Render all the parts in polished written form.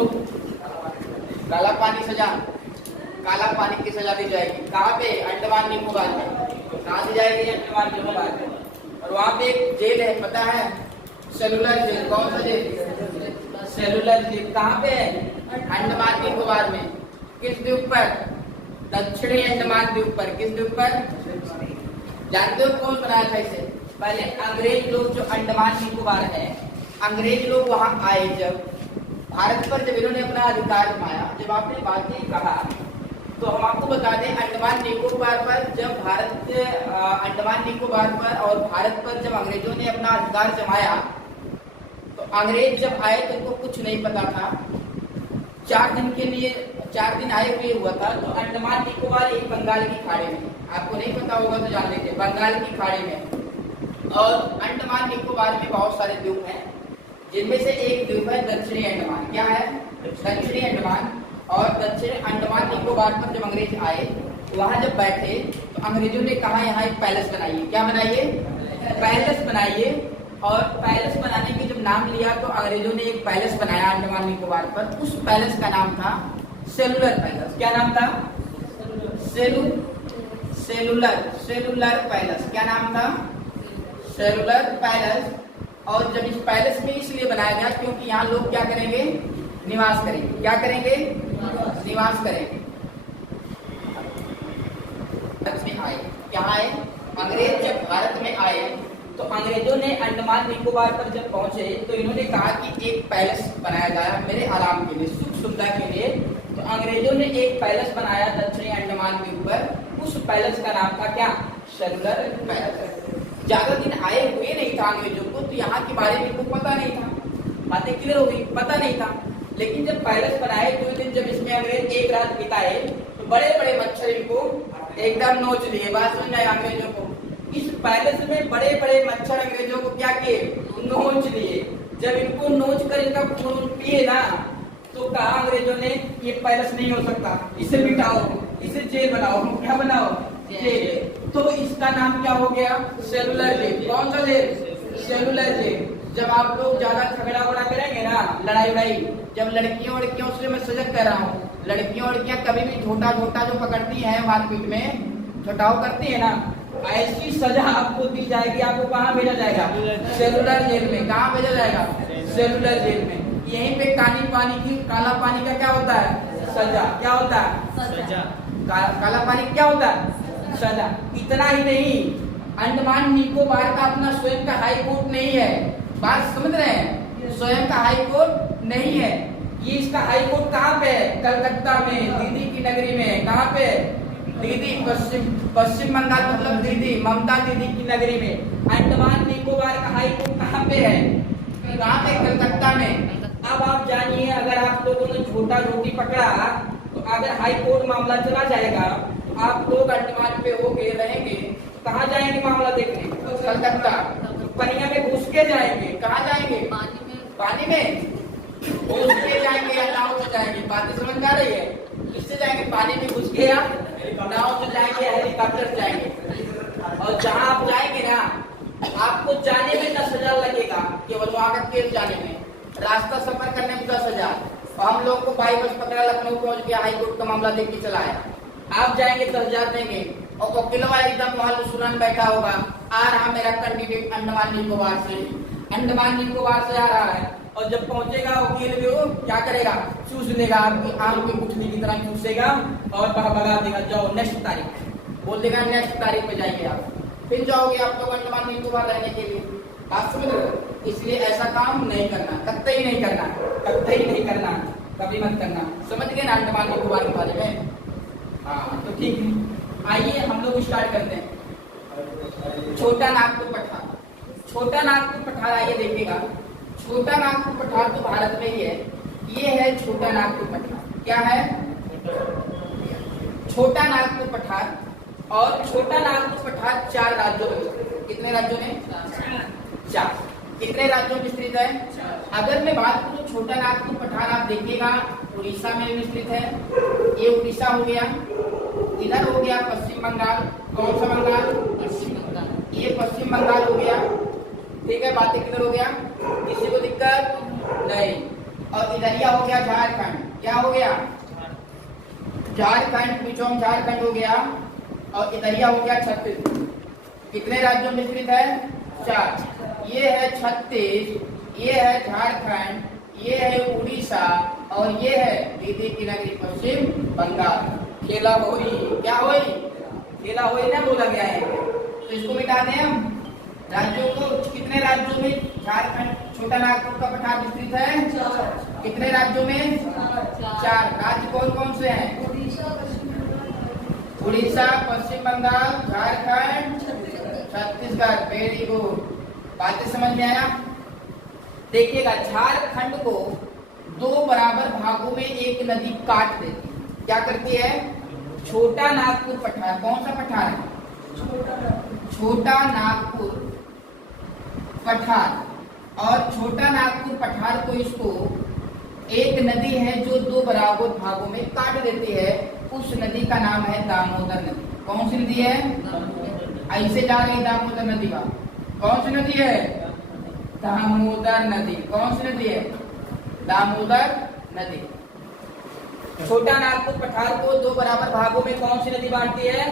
काला पानी सजा, काला पानी की सजा दी जाएगी। कहाँ पे? अंडमान निकोबार में। कहाँ दी जाएगी? अंडमान निकोबार में। और वहाँ पे एक जेल है, पता है? Cellular jail. कौन सा जेल? Cellular jail. कहाँ पे है? अंडमान निकोबार में। किस द्वीप पर? दक्षिणी अंडमान द्वीप पर। किस द्वीप पर? जानते हो कौन बनाया था इसे? पहले अंग्रेज लोग जो अंडमान निकोबार है, अंग्रेज लोग वहां आए, जब भारत पर जब इन्होंने अपना अधिकार जमाया, जब आपने बातें कहा तो हम आपको बता दें, अंडमान निकोबार पर जब भारत अंडमान निकोबार पर और भारत पर जब अंग्रेजों ने अपना अधिकार जमाया, तो अंग्रेज जब आए तो उनको कुछ नहीं पता था। 4 दिन के लिए, 4 दिन आए हुए हुआ था। तो अंडमान निकोबार एक बंगाल की खाड़ी में, आपको नहीं पता होगा तो जान लीजिए, बंगाल की खाड़ी में। और अंडमान निकोबार में बहुत सारे द्वीप हैं, जिनमें से एक द्वीप है दक्षिणी अंडमान। क्या है? दक्षिणी अंडमान। और दक्षिणी अंडमान निकोबार पर जब अंग्रेज आए, वहां जब बैठे तो अंग्रेजों ने कहा यहाँ एक पैलेस बनाइए। क्या बनाइए? पैलेस बनाइए। और पैलेस बनाने के जब नाम लिया तो अंग्रेजों ने एक पैलेस बनाया अंडमान निकोबार पर। उस पैलेस का नाम था सेलुलर पैलेस। क्या नाम था? Cellular palace. क्या नाम था? Cellular palace. और जब इस पैलेस में इसलिए बनाया गया क्योंकि यहाँ लोग क्या करेंगे? निवास करेंगे। क्या करेंगे? निवास करेंगे। भारत में आए, क्या आए? अंग्रेज जब भारत में आए तो अंग्रेजों ने अंडमान निकोबार पर जब पहुंचे तो इन्होंने कहा कि एक पैलेस बनाया जाए मेरे आराम के लिए, सुख सुविधा के लिए। तो अंग्रेजों ने एक पैलेस बनाया दक्षिणी अंडमान के ऊपर। उस पैलेस का नाम था क्या? Cellular palace. ज्यादा दिन आए हुए नहीं था अंग्रेजों को, तो यहाँ के बारे में कुछ पता नहीं था। बातें क्लियर हो गई? पता नहीं था। लेकिन जब पैलेस बनाए, 2 दिन जब इसमें अंग्रेज एक रात बिताए, तो बड़े बड़े मच्छर इनको एकदम नोच लिए। बात सुन रहे अंग्रेजों को? इस पैलेस में बड़े बड़े मच्छर अंग्रेजों को क्या किए? नोच लिए। जब इनको नोच कर इनका खून पिए ना, तो कहा अंग्रेजों ने ये पैलेस नहीं हो सकता, इसे मिटाओ, इसे जेल बनाओ। क्या बनाओ? जेल। तो इसका नाम क्या हो गया? Cellular jail. कौन सा जेल? Cellular jail. जब आप लोग ज्यादा झगड़ा वगड़ा करेंगे ना, लड़ाई वड़ाई, जब लड़कियों से मैं सजग कर रहा हूँ, लड़कियां कभी भी झोटा जो पकड़ती है मारपीट में, झोटाव करती है ना, ऐसी सजा आपको दी जाएगी। आपको कहाँ भेजा जाएगा? सेलुलर जेल में। कहाँ भेजा जाएगा? सेलुलर जेल में। यहीं पे काला पानी का क्या होता है? सजा। क्या होता है? सजा। काला पानी क्या होता है? सजा। इतना ही नहीं, अंडमान निकोबार का अपना स्वयं का हाई कोर्ट नहीं है। बात समझ रहे हैं? स्वयं का हाई कोर्ट नहीं है। ये इसका हाई कोर्ट कहाँ पे है? कलकत्ता में, दीदी की नगरी में। कहाँ पे? दीदी, पश्चिम बंगाल मतलब दीदी, ममता दीदी की नगरी में। अंडमान निकोबार का हाई कोर्ट कहाँ पे है? कहाँ पे? कलकत्ता में। अब आप जानिए, अगर आप लोगों ने झूठा रोटी पकड़ा तो अगर हाई कोर्ट मामला चला जाएगा तो आप लोग अंडमान पे होके रहेंगे, कहाँ जाएंगे मामला देखने? कलकत्ता। पनिया में घुस के जाएंगे। कहाँ जाएंगे? पानी में घुस के जाएंगे या नाव से जाएंगे? बातें समझ में आ रही है? किससे जाएंगे? पानी में घुस के या नाव से जाएंगे, हेलीकॉप्टर से जाएंगे। और जहाँ आप जाएंगे ना, आपको जाने में 10,000 लगेगा, केवल वहां का केस जाने में। रास्ता सफर करने में 10,000। और हम लोग को बाई बस पकड़ा, लखनऊ पहुंच गया, हाई कोर्ट का मामला देख के चला है। आप जाएंगे 10,000 देंगे, और वकीलवा एकदम वहां सुनन बैठा होगा, आ रहा मेरा कैंडिडेट अंडमान निकोबार से, अंडमान निकोबार से आ रहा है। और जब पहुंचेगा वकील भी वो क्या करेगा? चूस लेगा, आपकी आम की गुठली की तरह चूसेगा और भगा देगा, जाओ नेक्स्ट तारीख, बोल देगा नेक्स्ट तारीख पे जाइए आप। फिर जाओगे आप लोग अंडमान निकोबार रहने के लिए। बात समझ रहे हो? इसलिए ऐसा काम नहीं करना, कतई नहीं करना, कतई नहीं करना, कभी मत करना। समझ गए ना अंडमान निकोबार के बारे में? हाँ, तो ठीक है, आइए हम लोग स्टार्ट करते हैं। छोटा नागपुर पठार। छोटा नागपुर पठार आइए देखिएगा। छोटा नागपुर पठार तो भारत में ही है। ये है छोटा नागपुर पठार। क्या है? छोटा नागपुर पठार। और छोटा नागपुर पठार 4 राज्यों में। कितने राज्यों में? 4। कितने राज्यों में स्थित है? अगर मैं बात करूं छोटा नागपुर पठार, आप देखिएगा उड़ीसा में भी स्थित है। ये उड़ीसा हो गया, इधर हो गया पश्चिम बंगाल। कौन सा बंगाल? पश्चिम बंगाल। ये पश्चिम बंगाल हो गया। ठीक है, बातें किधर हो गया? किसी को दिक्कत नहीं? और इधरिया हो गया झारखंड। क्या हो गया? झारखंड, बीचों झारखंड हो गया और इधरिया हो गया छत्तीसगढ़। कितने राज्यों में विस्तृत है? 4। ये है छत्तीस, ये है झारखंड, ये है उड़ीसा और ये है दीदी की नगरी पश्चिम बंगाल। खेला होई, क्या होई? खेला होई ना बोला गया है। तो इसको मिटा दें हम राज्यों को। कितने राज्यों में झारखंड, छोटा नागपुर का पठार विस्तृत है? 4। कितने राज्यों में? 4। राज्य कौन कौन से हैं? उड़ीसा, पश्चिम बंगाल, झारखंड, छत्तीसगढ़। वेरी गुड, बातें समझ में आया? देखिएगा, झारखंड को 2 बराबर भागों में एक नदी काट देती है। क्या करती है? छोटा नागपुर पठार। कौन सा पठार है? छोटा नागपुर पठार। और छोटा नागपुर पठार को इसको एक नदी है जो 2 बराबर भागों में काट देती है। उस नदी का नाम है दामोदर नदी। कौन सी नदी है? ऐसे जा रही दामोदर नदी का। कौन सी नदी है? दामोदर नदी। कौन सी नदी है? दामोदर नदी। छोटा नागपुर पठार को 2 बराबर भागों में कौन सी नदी बांटती है?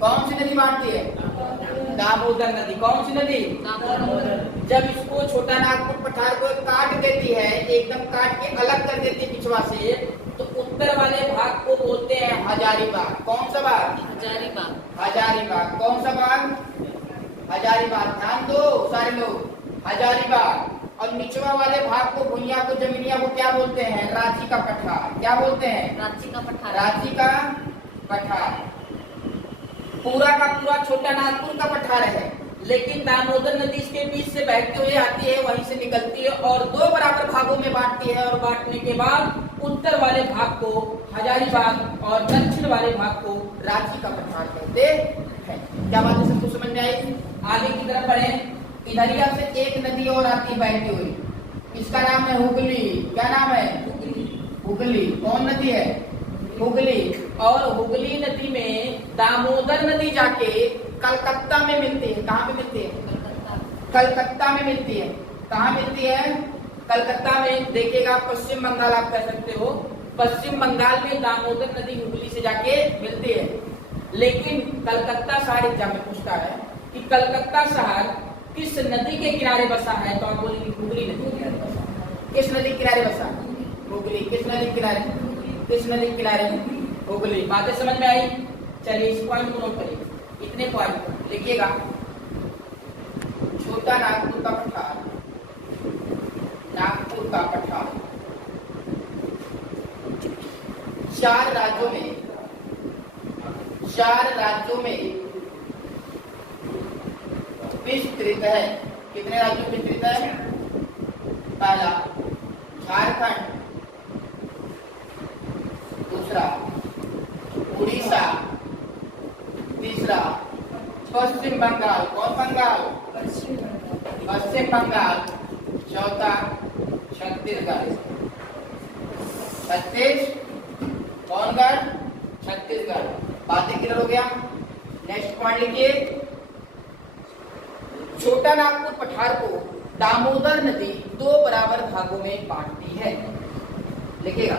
कौन सी नदी बांटती है? दामोदर नदी। कौन सी नदी? जब इसको छोटा नागपुर पठार को काट देती है, एकदम काट के अलग कर देती है पिछवा से, तो उत्तर वाले भाग को बोलते हैं हजारीबाग। कौन सा भाग? हजारीबाग। हजारीबाग। कौन सा भाग? हजारीबाग। ध्यान दो सारे लोग, हजारीबाग। और निचवा वाले भाग को, भुइया को, जमीनिया को क्या बोलते हैं? रांची का पठार। क्या बोलते हैं? रांची का पठार। रांची का पठार। पूरा का पूरा छोटा नागपुर का पठार है, लेकिन दामोदर नदी इसके बीच से बहती हुई आती है, वहीं से निकलती है और 2 बराबर भागों में बांटती है। और बांटने के बाद उत्तर वाले भाग को हजारीबाग और दक्षिण वाले भाग को रांची का पठार कहते हैं। क्या बात है? सबको समझ में आई? आगे की तरफ बढ़े। इधरिया से एक नदी और आती है बहती हुई, इसका नाम है हुगली। क्या नाम है? हुगली। कौन नदी है? हुगली। और हुगली नदी में दामोदर नदी जाके कलकत्ता में मिलती है। कहाँ पे मिलती है? कलकत्ता में मिलती है। कहाँ मिलती है? कलकत्ता में। देखिएगा, पश्चिम बंगाल आप कह सकते हो। पश्चिम बंगाल में दामोदर नदी हुगली से जाके मिलती है। लेकिन कलकत्ता शहर एग्जाम में पूछता है कि कलकत्ता शहर किस नदी के किनारे बसा है, तो आप बोलेंगे हुगली नदी के किनारे बसा। किस नदी के किनारे बसा? हुगली। किस नदी के किनारे? किस नदी के किनारे? हुगली। बातें समझ में आई? चलिए इस पॉइंट को नोट करिए। इतने पॉइंट लिखिएगा। छोटा नागपुर का पठार, नागपुर का पठार 4 राज्यों में विस्तृत है। कितने राज्यों में विस्तृत है? पहला झारखंड, दूसरा उड़ीसा, तीसरा पश्चिम बंगाल। कौन बंगाल? पश्चिम बंगाल। चौथा छत्तीसगढ़। कौनगढ़? छत्तीसगढ़। बातें क्लियर हो गया? नेक्स्ट पॉइंट लिखिए। छोटा नागपुर पठार को दामोदर नदी 2 बराबर भागों में बांटती है। लिखिएगा,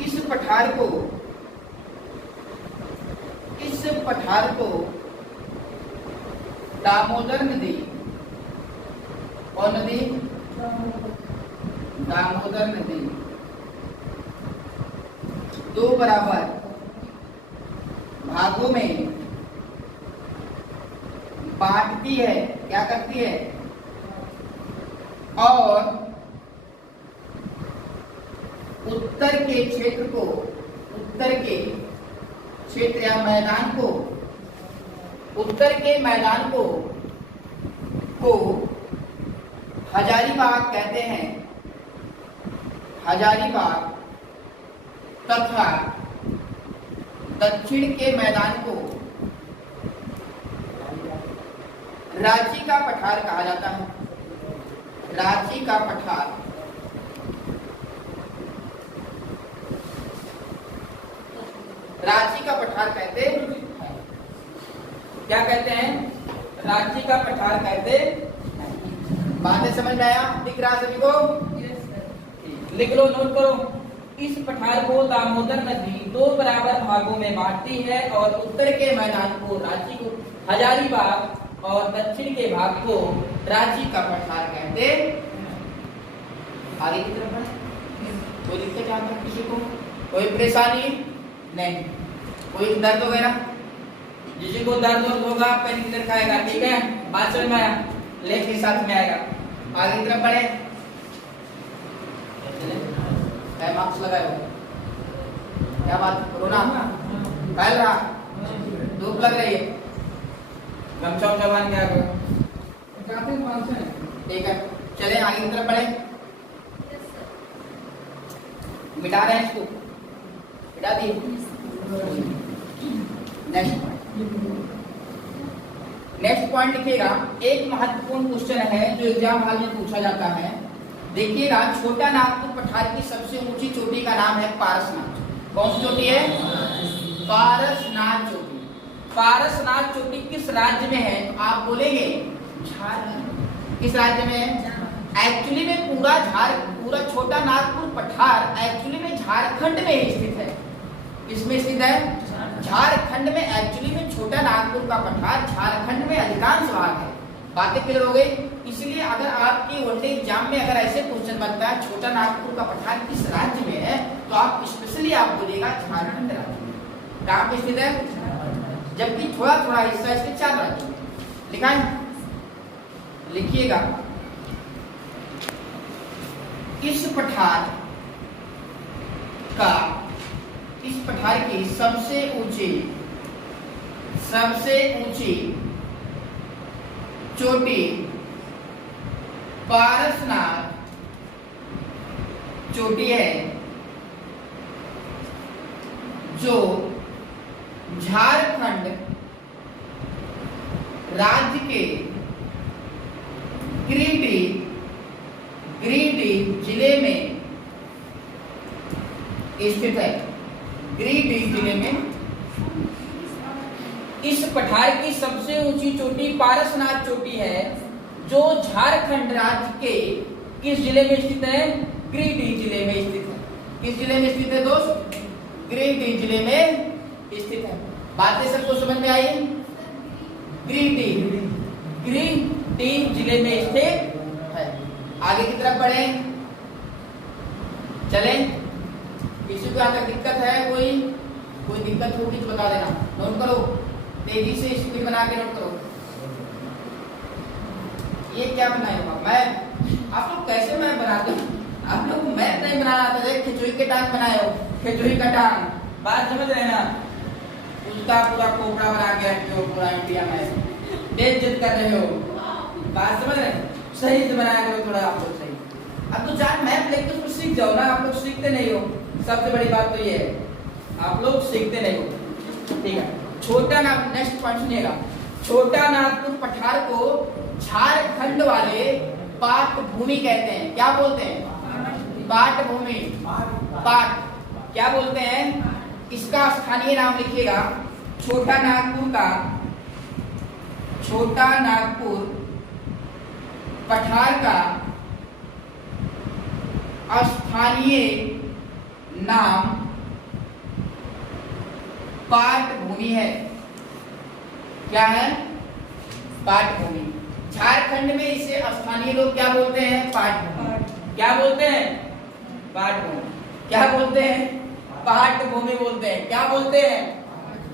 इस पठार को दामोदर नदी, कौन नदी? दामोदर नदी 2 बराबर भागों में बांटती है। क्या करती है? और उत्तर के क्षेत्र या मैदान को, उत्तर के मैदान को हजारीबाग कहते हैं। हजारीबाग। तथा दक्षिण के मैदान को रांची का पठार कहा जाता है। रांची का पठार। रांची का पठार कहते हैं। क्या कहते हैं? रांची का पठार कहते हैं। बातें समझ में आया? दिख रहा सभी को? लिख लो, नोट करो। इस पठार को दामोदर नदी 2 बराबर भागों में बांटती है और उत्तर के मैदान को रांची को हजारीबाग और दक्षिण के भाग को रांची का पठार कहते हैं। आगे की तरफ बढ़े। कोई दिक्कत यहाँ पर किसी को? कोई परेशानी नहीं? कोई दर्द वगैरह? जिसी को दर्द होगा पेन किलर खाएगा, ठीक है? बात समझ में आया? लेख के साथ में आएगा। आगे की तरफ बढ़े। मार्क्स लगाए हो? क्या बात, कोरोना फैल रहा, धूप लग रही है, गमछा बांध के आ गए, ठीक है? चले आगे की तरफ बढ़े। मिटा रहे हैं इसको, मिटा दिए। नेक्स्ट पॉइंट लिखिएगा। एक महत्वपूर्ण क्वेश्चन है जो एग्जाम हॉल में पूछा जाता है। देखिएगा, छोटा नागपुर पठार की सबसे ऊंची चोटी का नाम है पारसनाथ। कौन सी चोटी है? पारसनाथ चोटी। पारसनाथ चोटी किस राज्य में है? तो आप बोलेंगे झारखंड। किस राज्य में है? एक्चुअली में पूरा छोटा नागपुर पठार एक्चुअली में झारखंड में ही स्थित है। किसमें स्थित है? झारखंड में। एक्चुअली में छोटा नागपुर का पठार झारखंड में अधिकांश भाग है। बातें क्लियर हो गई? इसलिए अगर आपके वनडे एग्जाम में अगर ऐसे क्वेश्चन बनता है छोटा नागपुर का पठार किस राज्य में है, तो आप स्पेशली आप बोलिएगा झारखंड राज्य में। कहाँ पे स्थित है? जबकि थोड़ा थोड़ा हिस्सा इसके 4 राज्यों में लिखा है। लिखिएगा, इस पठार की सबसे ऊंची चोटी पारसनाथ चोटी है, जो झारखंड राज्य के गिरिडीह जिले में स्थित है। गिरिडीह जिले में इस पठार की सबसे ऊंची चोटी पारसनाथ चोटी है, जो झारखंड राज्य के किस जिले में स्थित है? गिरिडीह जिले में स्थित है। किस जिले में स्थित है दोस्त? गिरिडीह जिले में स्थित है। बातें सबको समझ में आई? गिरिडीह जिले में स्थित है। आगे की तरफ बढ़े। चले, किसी को यहाँ तक दिक्कत है? कोई दिक्कत होगी तो बता देना। नोट करो, तेजी से स्पीड बना के नोट करो। ये क्या बनाए हो? मैं आप लोग कैसे मैप बनाते हो? आप लोग मैप नहीं बनाना आता है। खिचड़ी के टांग बनाए हो, खिचड़ी का टांग। बात समझ रहे ना? उसका पूरा कोपड़ा बना के रखे हो, पूरा इंडिया में बेइज्जत कर रहे हो। बात समझ रहे? सही से बनाया करो थोड़ा आप लोग, सही। अब तो जान मैप लेके उसको सीख जाओ ना। आप लोग सीखते नहीं हो, सबसे बड़ी बात तो ये है, आप लोग सीखते नहीं हो, ठीक है? छोटा नागपुर, नेक्स्ट पॉइंट सुनिएगा। छोटा नागपुर पठार को झारखंड वाले पाट भूमि कहते हैं। क्या बोलते हैं? पाट भूमि। पाट क्या बोलते हैं? इसका स्थानीय नाम लिखिएगा। छोटा नागपुर पठार का स्थानीय नाम पाट भूमि है। क्या है? पाट भूमि। झारखंड में इसे स्थानीय लोग क्या बोलते हैं? पाट भूमि। क्या बोलते हैं? पाट भूमि। क्या बोलते हैं? पाट भूमि बोलते हैं। क्या बोलते हैं?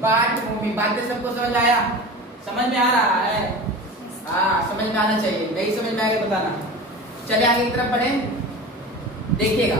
पाट भूमि। बातें सबको समझ आया? समझ में आ रहा है? हाँ, समझ में आना चाहिए। नहीं समझ में आगे बताना। चले आगे की तरफ बढ़े। देखिएगा,